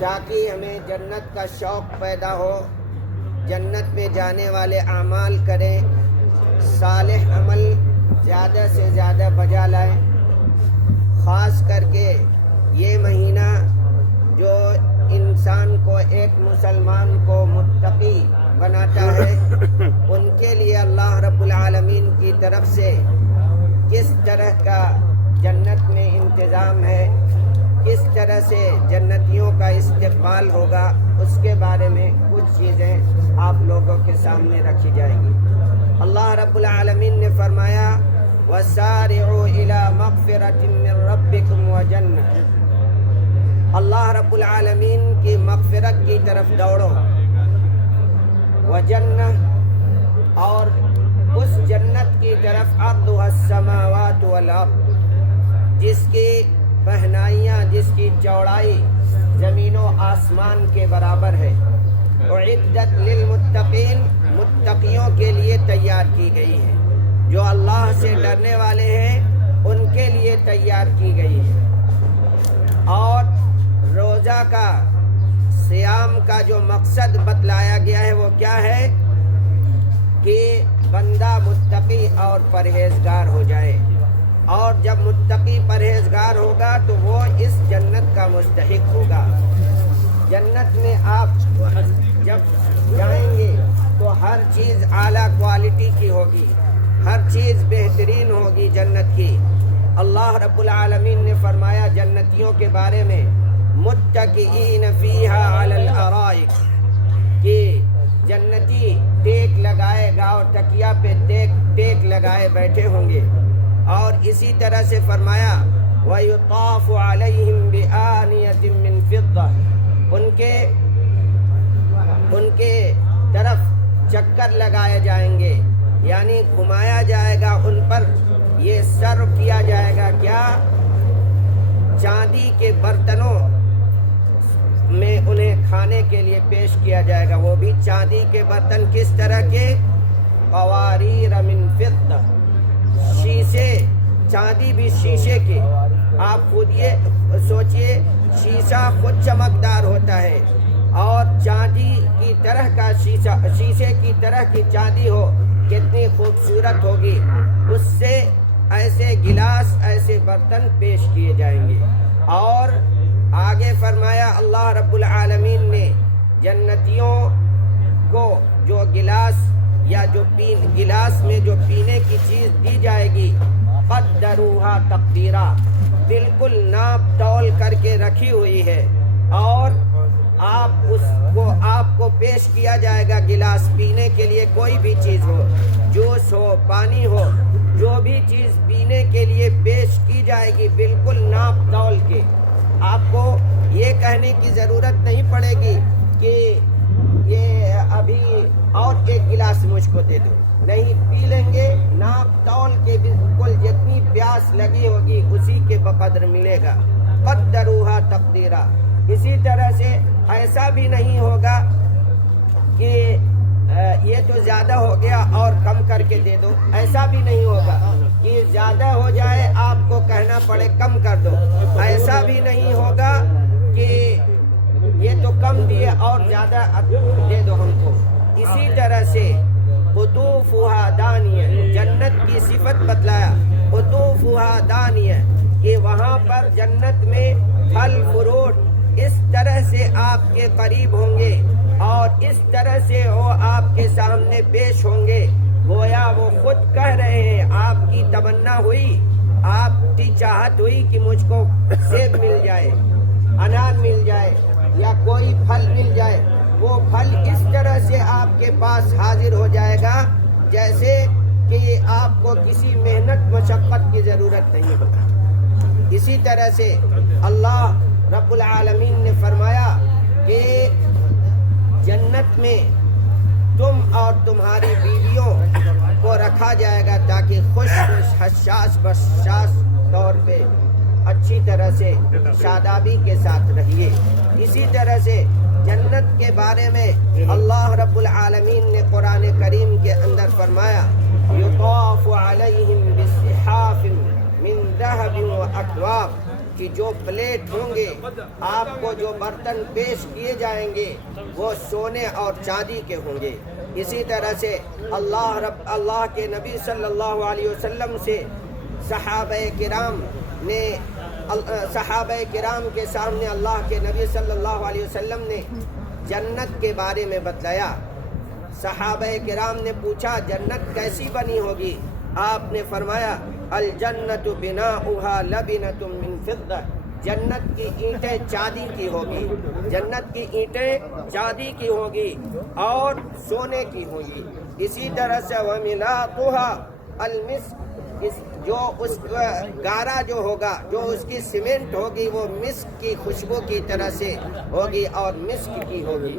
تاکہ ہمیں جنت کا شوق پیدا ہو، جنت میں جانے والے اعمال کریں، صالح عمل زیادہ سے زیادہ بجا لائیں۔ خاص کر کے یہ مہینہ جو انسان کو، ایک مسلمان کو متقی بناتا ہے، ان کے لیے اللہ رب العالمین کی طرف سے کس طرح کا جنت میں انتظام ہے، کس طرح سے جنتیوں کا استقبال ہوگا، اس کے بارے میں کچھ چیزیں آپ لوگوں کے سامنے رکھی جائیں گی۔ اللہ رب العالمین نے فرمایا وَسَارِعُوا إِلَى مَغْفِرَةٍ مِّن رَبِّكُمْ وَجَنَّةٍ، اللہ رب العالمین کی مغفرت کی طرف دوڑو، وَجَنَّةٍ، اور اس جنت کی طرف عَرْضُهَا السَّمَاوَاتُ وَالْأَرْضُ، جس کی پہنائیاں، جس کی چوڑائی زمین و آسمان کے برابر ہے۔ اعدت للمتقین، متقیوں کے لیے تیار کی گئی ہے، جو اللہ سے ڈرنے والے ہیں ان کے لیے تیار کی گئی ہے۔ اور روزہ کا، صیام کا جو مقصد بتلایا گیا ہے وہ کیا ہے کہ بندہ متقی اور پرہیزگار ہو جائے، اور جب متقی پرہیزگار ہوگا تو وہ اس جنت کا مستحق ہوگا۔ جنت میں آپ جب جائیں گے تو ہر چیز اعلیٰ کوالٹی کی ہوگی، ہر چیز بہترین ہوگی جنت کی۔ اللہ رب العالمین نے فرمایا جنتیوں کے بارے میں متکئین فیہا علی الارائک، کہ جنتی ٹیک لگائے گا اور تکیہ پہ ٹیک لگائے بیٹھے ہوں گے۔ اور اسی طرح سے فرمایا وَيُطَافُ عَلَيْهِمْ بِآنِيَةٍ مِّن فِضَّةٍ، ان کے طرف چکر لگائے جائیں گے، یعنی گھمایا جائے گا ان پر، یہ سرو کیا جائے گا کیا، چاندی کے برتنوں میں انہیں کھانے کے لیے پیش کیا جائے گا، وہ بھی چاندی کے برتن، کس طرح کے، قواریر من فضہ، شیشے، چاندی بھی شیشے کے۔ آپ خود یہ سوچئے شیشہ خود چمکدار ہوتا ہے، اور چاندی کی طرح کا شیشے کی طرح کی چاندی ہو کتنی خوبصورت ہوگی، اس سے ایسے گلاس، ایسے برتن پیش کیے جائیں گے۔ اور آگے فرمایا اللہ رب العالمین نے جنتیوں کو جو گلاس یا جو گلاس میں جو پینے کی چیز دی جائے گی، قدروہا تقدیرا، بالکل ناپ تول کر کے رکھی ہوئی ہے، اور آپ کو پیش کیا جائے گا گلاس، پینے کے لیے کوئی بھی چیز ہو، جوس ہو، پانی ہو، جو بھی چیز پینے کے لیے پیش کی جائے گی بالکل ناپ تول کے۔ آپ کو یہ کہنے کی ضرورت نہیں پڑے گی کہ یہ ابھی اور ایک گلاس مجھ کو دے دو، نہیں، پی لیں گے ناپ تول کے، بالکل جتنی پیاس لگی ہوگی اسی کے بقدر ملے گا۔ قدروہا تقدیرا، اسی طرح سے ایسا بھی نہیں ہوگا کہ یہ تو زیادہ ہو گیا اور کم کر کے دے دو، ایسا بھی نہیں ہوگا کہ زیادہ ہو جائے آپ کو کہنا پڑے کم کر دو، ایسا بھی نہیں ہوگا کہ یہ تو کم دیے اور زیادہ دے دو ہم کو۔ اسی طرح سے قطوفہا دانیہ، جنت کی صفت بتلایا، قطوفہا دانیہ، کہ وہاں پر جنت میں پھل فروٹ اس طرح سے آپ کے قریب ہوں گے اور اس طرح سے وہ آپ کے سامنے پیش ہوں گے، گویا وہ خود کہہ رہے ہیں، آپ کی تمنا ہوئی، آپ کی چاہت ہوئی کہ مجھ کو سیب مل جائے، انار مل جائے، یا کوئی پھل مل جائے، وہ پھل اس طرح سے آپ کے پاس حاضر ہو جائے گا جیسے کہ آپ کو کسی محنت مشقت کی ضرورت نہیں ہوگی۔ اسی طرح سے اللہ رب العالمین نے فرمایا کہ جنت میں تم اور تمہاری بیویوں کو رکھا جائے گا تاکہ خوش حساس بشاس طور پہ اچھی طرح سے شادابی کے ساتھ رہیے۔ اسی طرح سے جنت کے بارے میں اللہ رب العالمین نے قرآن کریم کے اندر فرمایا یطاف علیہم بصحاف من ذہب واکواب، کہ جو پلیٹ ہوں گے، آپ کو جو برتن پیش کیے جائیں گے وہ سونے اور چاندی کے ہوں گے۔ اسی طرح سے اللہ کے نبی صلی اللہ علیہ وسلم سے صحابہ کرام کے سامنے اللہ کے نبی صلی اللہ علیہ وسلم نے جنت کے بارے میں بتلایا۔ صحابہ کرام نے پوچھا جنت کیسی بنی ہوگی؟ آپ نے فرمایا الجنت بناؤها لبنۃ من فضہ، جنت کی اینٹیں چاندی کی ہوگی، جنت کی اینٹیں چاندی کی ہوگی اور سونے کی ہوگی۔ اسی طرح سے وملاطها المسک، جو اس گارا جو ہوگا، جو اس کی سیمنٹ ہوگی وہ مسک کی خوشبو کی طرح سے ہوگی اور مسک کی ہوگی۔